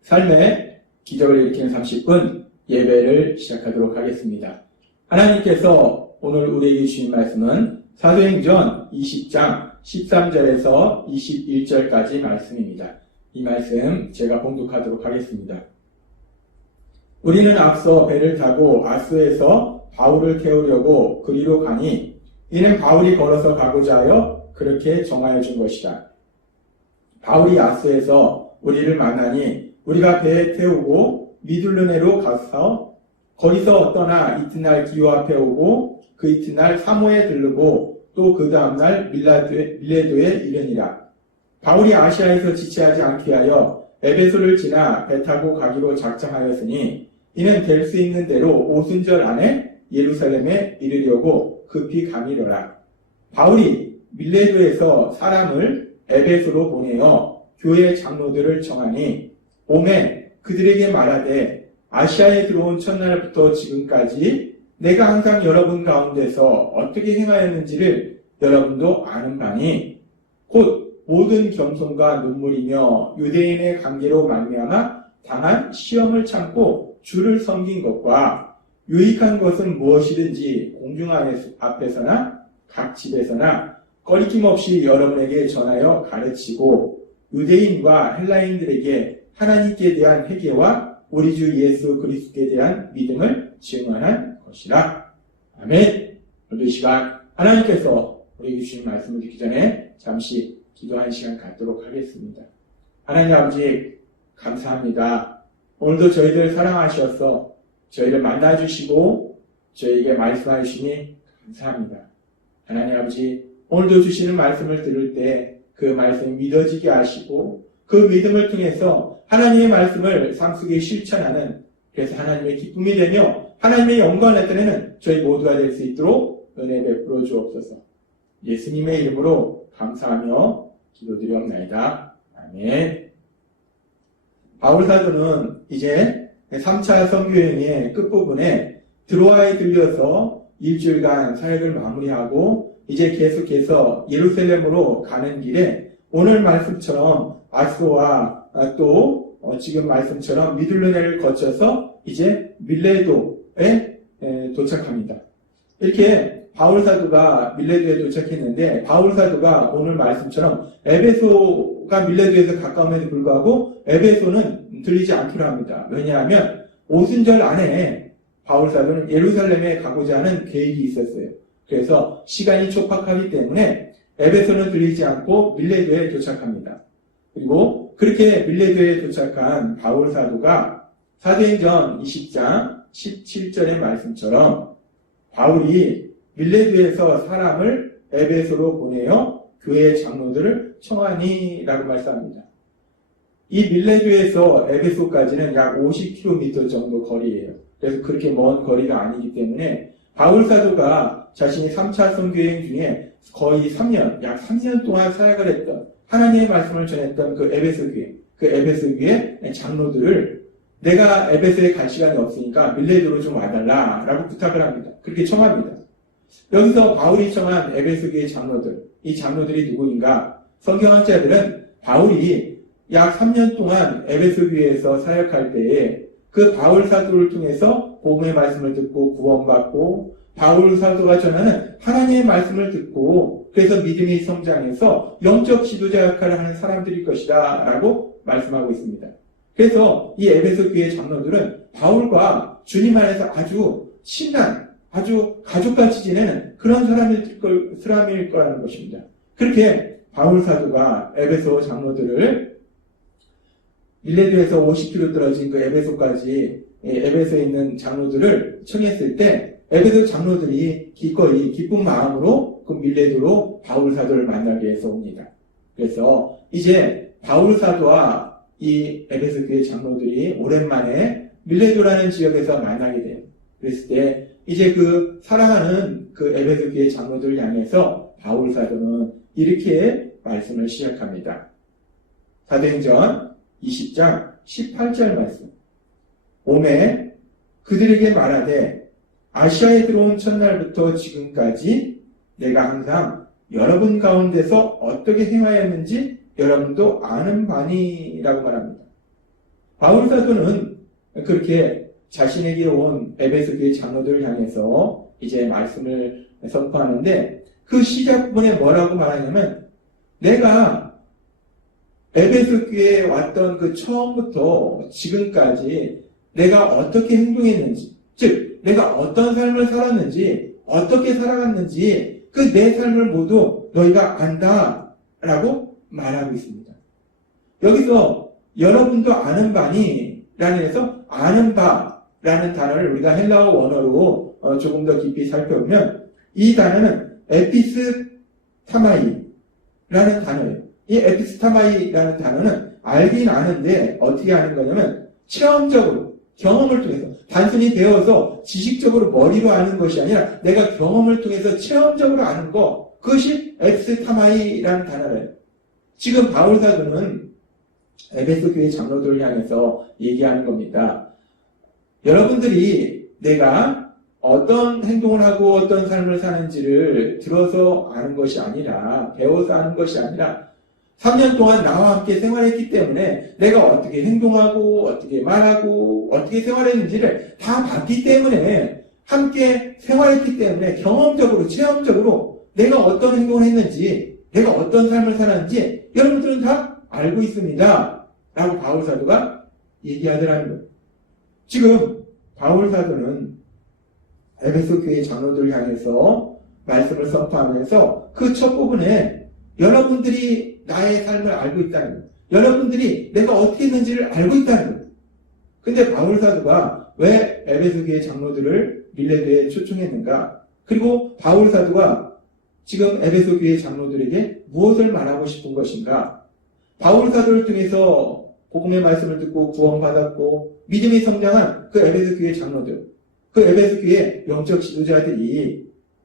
삶의 기적을 일으키는 30분 예배를 시작하도록 하겠습니다. 하나님께서 오늘 우리에게 주신 말씀은 사도행전 20장 13절에서 21절까지 말씀입니다. 이 말씀 제가 봉독하도록 하겠습니다. 우리는 앞서 배를 타고 아소에서 바울을 태우려고 그리로 가니 이는 바울이 걸어서 가고자 하여 그렇게 정하여 준 것이다. 바울이 아소에서 우리를 만나니 우리가 배에 태우고 미둘르네로 가서 거기서 떠나 이튿날 기호 앞에 오고 그 이튿날 사모에 들르고 또 그 다음날 밀레도에 이르니라. 바울이 아시아에서 지체하지 않게 하여 에베소를 지나 배 타고 가기로 작정하였으니 이는 될 수 있는 대로 오순절 안에 예루살렘에 이르려고 급히 가미러라. 바울이 밀레도에서 사람을 에베소로 보내어 교회 장로들을 청하니 오매 그들에게 말하되 아시아에 들어온 첫날부터 지금까지 내가 항상 여러분 가운데서 어떻게 행하였는지를 여러분도 아는 바니 곧 모든 겸손과 눈물이며 유대인의 관계로 말미암아 당한 시험을 참고 주를 섬긴 것과 유익한 것은 무엇이든지 공중 앞에서나 각 집에서나 꺼리낌 없이 여러분에게 전하여 가르치고 유대인과 헬라인들에게 하나님께 대한 회개와 우리 주 예수 그리스도에 대한 믿음을 증언한 것이라. 아멘. 오늘 이 시간 하나님께서 우리에게 주신 말씀을 듣기 전에 잠시 기도하는 시간 갖도록 하겠습니다. 하나님 아버지 감사합니다. 오늘도 저희들 사랑하셔서 저희를 만나주시고 저희에게 말씀하시니 감사합니다. 하나님 아버지 오늘도 주시는 말씀을 들을 때 그 말씀이 믿어지게 하시고 그 믿음을 통해서 하나님의 말씀을 삶 속에 실천하는 그래서 하나님의 기쁨이 되며 하나님의 영광을 나타내는 저희 모두가 될 수 있도록 은혜 베풀어 주옵소서. 예수님의 이름으로 감사하며 기도드리옵나이다. 아멘. 바울 사도는 이제 3차 선교여행의 끝부분에 드로아에 들려서 일주일간 사역을 마무리하고 이제 계속해서 예루살렘으로 가는 길에 오늘 말씀처럼 아소와 또 지금 말씀처럼 미둘르네를 거쳐서 이제 밀레도에 도착합니다. 이렇게 바울 사도가 밀레도에 도착했는데 바울 사도가 오늘 말씀처럼 에베소가 밀레도에서 가까움에도 불구하고 에베소는 들리지 않기로 합니다. 왜냐하면 오순절 안에 바울 사도는 예루살렘에 가고자 하는 계획이 있었어요. 그래서 시간이 촉박하기 때문에 에베소는 들리지 않고 밀레도에 도착합니다. 그리고 그렇게 밀레도에 도착한 바울 사도가 사도행전 20장 17절의 말씀처럼 바울이 밀레도에서 사람을 에베소로 보내어 교회 장로들을 청하니라고 말씀합니다. 이 밀레도에서 에베소까지는 약 50km 정도 거리예요. 그래서 그렇게 먼 거리가 아니기 때문에 바울 사도가 자신이 3차 선교여행 중에 거의 3년, 약 3년 동안 사역을 했던 하나님의 말씀을 전했던 그 에베소 교회 장로들을 내가 에베소에 갈 시간이 없으니까 밀레도로 좀 와달라라고 부탁을 합니다. 그렇게 청합니다. 여기서 바울이 청한 에베소 교회 장로들, 이 장로들이 누구인가? 성경학자들은 바울이 약 3년 동안 에베소 교회에서 사역할 때에 그 바울 사도를 통해서 복음의 말씀을 듣고 구원받고 바울 사도가 전하는 하나님의 말씀을 듣고 그래서 믿음이 성장해서 영적 지도자 역할을 하는 사람들일 것이다 라고 말씀하고 있습니다. 그래서 이 에베소 교회 장로들은 바울과 주님 안에서 아주 친한 아주 가족같이 지내는 그런 사람일 거라는 것입니다. 그렇게 바울 사도가 에베소 장로들을 밀레도에서 50km 떨어진 그 에베소까지 에베소에 있는 장로들을 청했을 때 에베소 장로들이 기꺼이 기쁜 마음으로 그 밀레도로 바울 사도를 만나기 위해서 옵니다. 그래서 이제 바울 사도와 이 에베소 교회 장로들이 오랜만에 밀레도라는 지역에서 만나게 돼요. 그랬을 때 이제 그 사랑하는 그 에베소 교회 장로들을 향해서 바울 사도는 이렇게 말씀을 시작합니다. 사도행전 20장 18절 말씀. 오매 그들에게 말하되 아시아에 들어온 첫날부터 지금까지 내가 항상 여러분 가운데서 어떻게 행하였는지 여러분도 아는 바니라고 말합니다. 바울 사도는 그렇게 자신에게 온 에베소 교회 장로들을 향해서 이제 말씀을 선포하는데 그 시작 부분에 뭐라고 말하냐면 내가 에베소 교회에 왔던 그 처음부터 지금까지 내가 어떻게 행동했는지, 즉 내가 어떤 삶을 살았는지, 어떻게 살아갔는지 그 내 삶을 모두 너희가 안다라고 말하고 있습니다. 여기서 여러분도 아는 바니 라는 해서 아는 바라는 단어를 우리가 헬라어 원어로 조금 더 깊이 살펴보면 이 단어는 에피스타마이라는 단어예요. 이 에피스타마이라는 단어는 알긴 아는데 어떻게 아는 거냐면 체험적으로 경험을 통해서 단순히 배워서 지식적으로 머리로 아는 것이 아니라 내가 경험을 통해서 체험적으로 아는 것, 그것이 에피스타마이라는 단어예요. 지금 바울 사도는 에베소 교회 장로들을 향해서 얘기하는 겁니다. 여러분들이 내가 어떤 행동을 하고 어떤 삶을 사는지를 들어서 아는 것이 아니라, 배워서 아는 것이 아니라 3년 동안 나와 함께 생활했기 때문에 내가 어떻게 행동하고 어떻게 말하고 어떻게 생활했는지를 다 봤기 때문에, 함께 생활했기 때문에 경험적으로 체험적으로 내가 어떤 행동을 했는지, 내가 어떤 삶을 살았는지 여러분들은 다 알고 있습니다 라고 바울 사도가 얘기하더라는 거예요. 지금 바울 사도는 에베소 교회 장로들을 향해서 말씀을 선포하면서 그 첫 부분에 여러분들이 나의 삶을 알고 있다는 거예요. 여러분들이 내가 어떻게 했는지를 알고 있다는 거예요. 근데 바울 사도가 왜 에베소 교회 장로들을 밀레도에 초청했는가? 그리고 바울 사도가 지금 에베소 교회 장로들에게 무엇을 말하고 싶은 것인가? 바울 사도를 통해서 복음의 말씀을 듣고 구원받았고 믿음이 성장한 그 에베소 교회 장로들, 그 에베소 교회 영적 지도자들이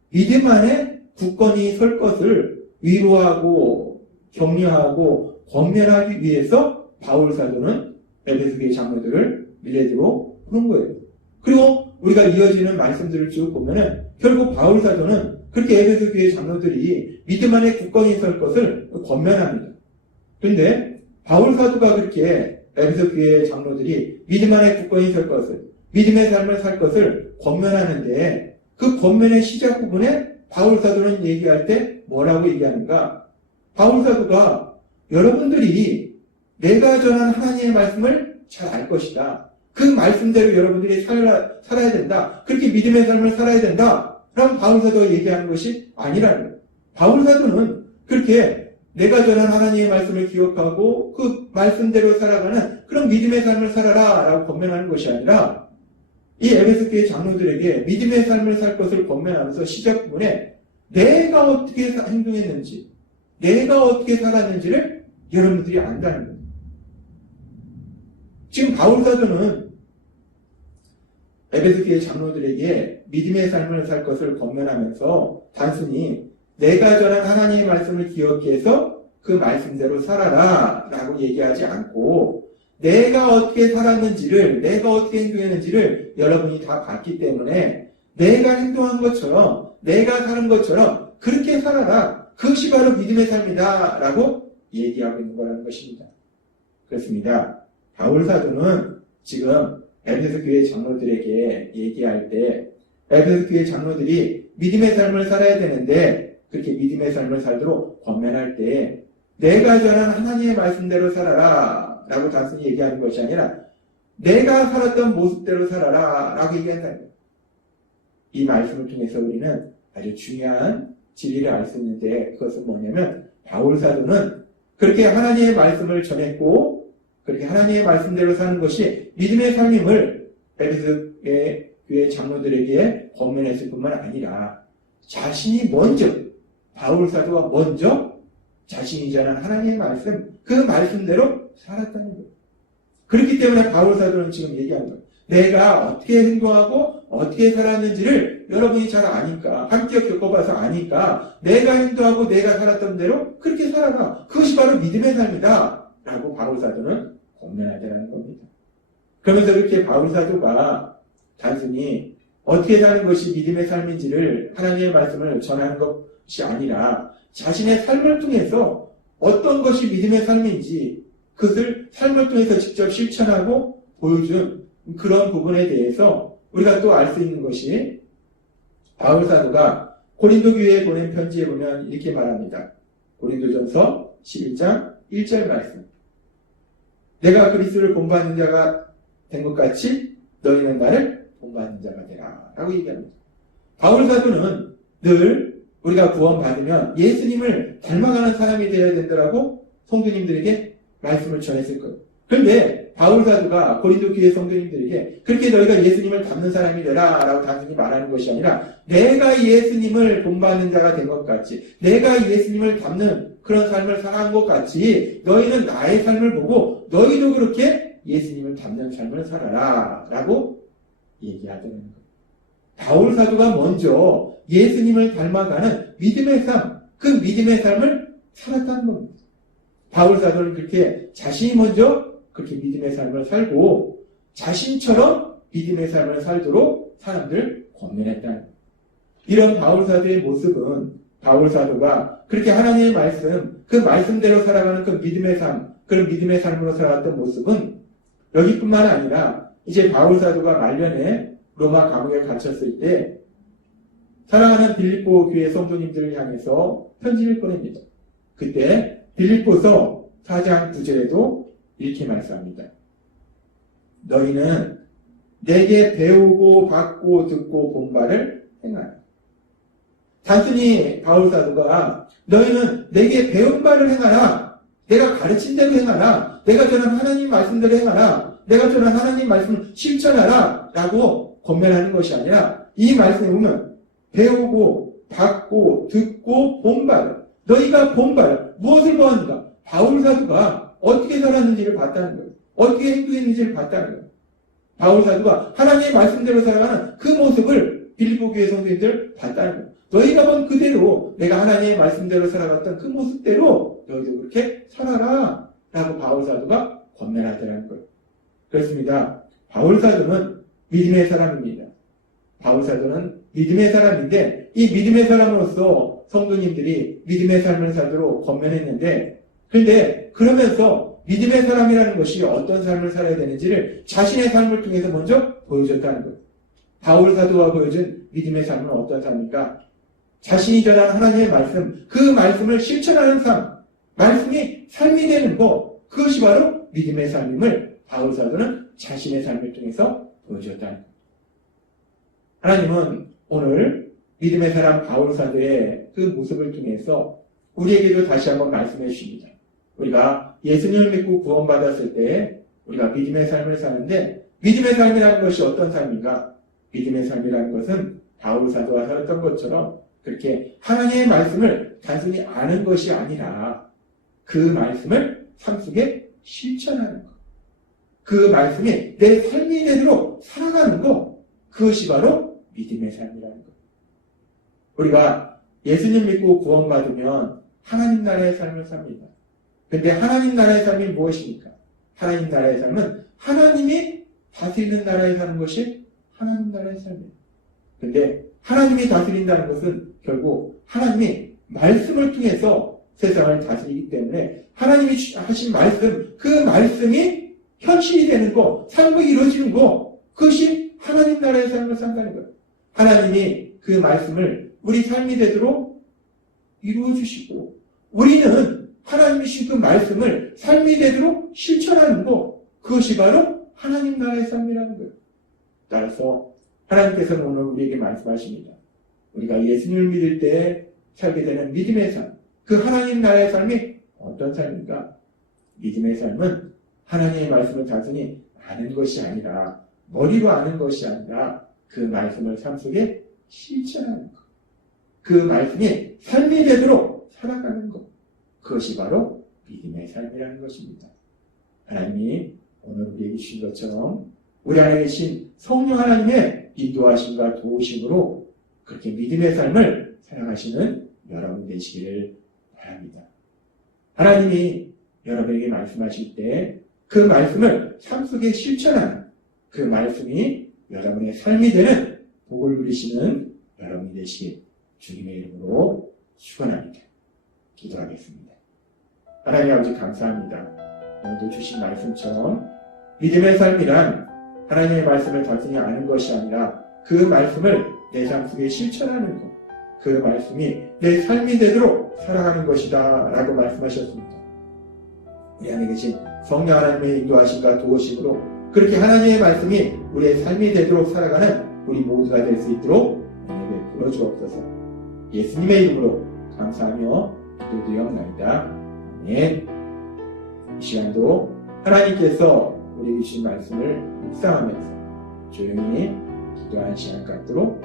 믿음 안에 굳건히 설 것을 위로하고 격려하고 권면하기 위해서 바울 사도는 에베소 교회 장로들을 밀레도로 부른 거예요. 그리고 우리가 이어지는 말씀들을 쭉 보면은 결국 바울 사도는 그렇게 에베소 교회 장로들이 믿음 안에 굳건히 설 것을 권면합니다. 그런데 바울 사도가 그렇게 에베소 교회 장로들이 믿음 안에 굳건히 설 것을, 믿음의 삶을 살 것을 권면하는데 그 권면의 시작 부분에 바울 사도는 얘기할 때 뭐라고 얘기하는가? 바울 사도가 여러분들이 내가 전한 하나님의 말씀을 잘 알 것이다. 그 말씀대로 여러분들이 살아야 된다. 그렇게 믿음의 삶을 살아야 된다. 라고 바울 사도가 얘기하는 것이 아니라는 거예요. 바울 사도는 그렇게 내가 전한 하나님의 말씀을 기억하고 그 말씀대로 살아가는 그런 믿음의 삶을 살아라 라고 권면하는 것이 아니라 이 에베소 교회 장로들에게 믿음의 삶을 살 것을 권면하면서 시작 부분에 내가 어떻게 행동했는지, 내가 어떻게 살았는지를 여러분들이 안다는 거예요. 지금 바울 사도는 에베소 교회 장로들에게 믿음의 삶을 살 것을 권면하면서 단순히 내가 전한 하나님의 말씀을 기억해서 그 말씀대로 살아라 라고 얘기하지 않고 내가 어떻게 살았는지를, 내가 어떻게 행동했는지를 여러분이 다 봤기 때문에 내가 행동한 것처럼, 내가 사는 것처럼 그렇게 살아라. 그것이 바로 믿음의 삶이다 라고 얘기하고 있는 거라는 것입니다. 그렇습니다. 바울 사도는 지금 에베소 교회 장로들에게 얘기할 때 에베소 교회 장로들이 믿음의 삶을 살아야 되는데 그렇게 믿음의 삶을 살도록 권면할 때 내가 전한 하나님의 말씀대로 살아라 라고 단순히 얘기하는 것이 아니라 내가 살았던 모습대로 살아라 라고 얘기한다는 거예요. 이 말씀을 통해서 우리는 아주 중요한 진리를 알 수 있는데 그것은 뭐냐면 바울 사도는 그렇게 하나님의 말씀을 전했고 그렇게 하나님의 말씀대로 사는 것이 믿음의 삶임을 에베소 교회 장로들에게 권면했을 뿐만 아니라 자신이 먼저, 바울 사도가 먼저 자신이 전한 하나님의 말씀, 그 말씀대로 살았다는 거예요. 그렇기 때문에 바울 사도는 지금 얘기하는 거예요. 내가 어떻게 행동하고 어떻게 살았는지를 여러분이 잘 아니까, 함께 겪어봐서 아니까 내가 행동하고 내가 살았던 대로 그렇게 살아가. 그것이 바로 믿음의 삶이다 라고 바울 사도는 권면하자는 겁니다. 그러면서 이렇게 바울 사도가 단순히 어떻게 사는 것이 믿음의 삶인지를 하나님의 말씀을 전하는 것이 아니라 자신의 삶을 통해서 어떤 것이 믿음의 삶인지 그것을 삶을 통해서 직접 실천하고 보여준 그런 부분에 대해서 우리가 또 알 수 있는 것이 바울 사도가 고린도 교회에 보낸 편지에 보면 이렇게 말합니다. 고린도전서 11장 1절 말씀. 내가 그리스도를 본받는 자가 된 것 같이 너희는 나를 본받는 자가 되라 라고 얘기합니다. 바울 사도는 늘 우리가 구원받으면 예수님을 닮아가는 사람이 되어야 된다라고 성도님들에게 말씀을 전했을 거예요. 그런데 바울 사도가 고린도 교회 성도님들에게 그렇게 너희가 예수님을 닮는 사람이 되라 라고 단순히 말하는 것이 아니라 내가 예수님을 본받는 자가 된 것 같이 내가 예수님을 닮는 그런 삶을 살아간 것 같이 너희는 나의 삶을 보고 너희도 그렇게 예수님을 닮는 삶을 살아라 라고 얘기하더라는 거예요. 바울 사도가 먼저 예수님을 닮아가는 믿음의 삶, 그 믿음의 삶을 살았다는 겁니다. 바울 사도는 그렇게 자신이 먼저 그렇게 믿음의 삶을 살고 자신처럼 믿음의 삶을 살도록 사람들을 권면했다는 거예요. 이런 바울 사도의 모습은 바울 사도가 그렇게 하나님의 말씀, 그 말씀대로 살아가는 그 믿음의 삶, 그런 믿음의 삶으로 살아갔던 모습은 여기뿐만 아니라 이제 바울 사도가 말년에 로마 감옥에 갇혔을 때 사랑하는 빌립보 교회 성도님들을 향해서 편지를 보냅니다. 그때 빌립보서 4장 9절에도 이렇게 말씀합니다. 너희는 내게 배우고 받고 듣고 본 바를 행하라. 단순히 바울 사도가 너희는 내게 배운 바를 행하라. 내가 가르친 대로 행하라. 내가 전한 하나님 말씀대로 행하라. 내가 전한 하나님 말씀을 실천하라. 라고 권면하는 것이 아니라 이 말씀에 보면 배우고 받고 듣고 본 바를 너희가 본 바를 무엇을 보았는가? 바울 사도가 어떻게 살았는지를 봤다는 거예요. 어떻게 행동했는지를 봤다는 거예요. 바울 사도가 하나님의 말씀대로 살아가는 그 모습을 빌립보 교회 성도님들 봤다는 거예요. 너희가 본 그대로 내가 하나님의 말씀대로 살아갔던 그 모습대로 너희도 그렇게 살아라 라고 바울 사도가 권면하더라는 거예요. 그렇습니다. 바울 사도는 믿음의 사람입니다. 바울 사도는 믿음의 사람인데 이 믿음의 사람으로서 성도님들이 믿음의 삶을 살도록 권면했는데 그런데 그러면서 믿음의 사람이라는 것이 어떤 삶을 살아야 되는지를 자신의 삶을 통해서 먼저 보여줬다는 거예요. 바울 사도가 보여준 믿음의 삶은 어떤 삶입니까? 자신이 전한 하나님의 말씀, 그 말씀을 실천하는 삶, 말씀이 삶이 되는 것, 그것이 바로 믿음의 삶임을 바울 사도는 자신의 삶을 통해서 보여줬다는 거예요. 하나님은 오늘 믿음의 사람 바울 사도의 그 모습을 통해서 우리에게도 다시 한번 말씀해 주십니다. 우리가 예수님을 믿고 구원받았을 때 우리가 믿음의 삶을 사는데 믿음의 삶이라는 것이 어떤 삶인가? 믿음의 삶이라는 것은 바울 사도가 살았던 것처럼 그렇게 하나님의 말씀을 단순히 아는 것이 아니라 그 말씀을 삶 속에 실천하는 것. 그 말씀이 내 삶이 되도록 살아가는 것. 그것이 바로 믿음의 삶이라는 것. 우리가 예수님 믿고 구원받으면 하나님 나라의 삶을 삽니다. 그런데 하나님 나라의 삶이 무엇입니까? 하나님 나라의 삶은 하나님이 다스리는 나라에 사는 것이 하나님 나라의 삶이에요. 그런데 하나님이 다스린다는 것은 결국 하나님이 말씀을 통해서 세상을 다스리기 때문에 하나님이 하신 말씀, 그 말씀이 현실이 되는 것, 삶이 이루어지는 것, 그것이 하나님 나라의 삶을 산다는 거예요. 하나님이 그 말씀을 우리 삶이 되도록 이루어 주시고 우리는 하나님이 주신 그 말씀을 삶이 되도록 실천하는 것, 그것이 바로 하나님 나라의 삶이라는 거예요. 따라서 하나님께서는 오늘 우리에게 말씀하십니다. 우리가 예수님을 믿을 때 살게 되는 믿음의 삶, 그 하나님 나라의 삶이 어떤 삶입니까? 믿음의 삶은 하나님의 말씀을 단순히 아는 것이 아니라 머리로 아는 것이 아니라 그 말씀을 삶 속에 실천하는 것. 그 말씀이 삶이 되도록 살아가는 것. 그것이 바로 믿음의 삶이라는 것입니다. 하나님이 오늘 우리에게 주신 것처럼 우리 안에 계신 성령 하나님의 인도하심과 도우심으로 그렇게 믿음의 삶을 살아가시는 여러분 되시기를 바랍니다. 하나님이 여러분에게 말씀하실 때 그 말씀을 삶 속에 실천하는 그 말씀이 여러분의 삶이 되는 복을 누리시는 여러분이 되시길 주님의 이름으로 축원합니다. 기도하겠습니다. 하나님 아버지 감사합니다. 오늘도 주신 말씀처럼 믿음의 삶이란 하나님의 말씀을 단순히 아는 것이 아니라 그 말씀을 내 삶 속에 실천하는 것, 그 말씀이 내 삶이 되도록 살아가는 것이다 라고 말씀하셨습니다. 우리 안에 계신 성령 하나님의 인도하심과 도우심으로 그렇게 하나님의 말씀이 우리의 삶이 되도록 살아가는 우리 모두가 될 수 있도록 은혜 베풀어 주옵소서. 예수님의 이름으로 감사하며 기도드리옵나이다. 아멘. 이 시간도 하나님께서 우리에게 주신 말씀을 묵상하면서 조용히 기도하는 시간 갖도록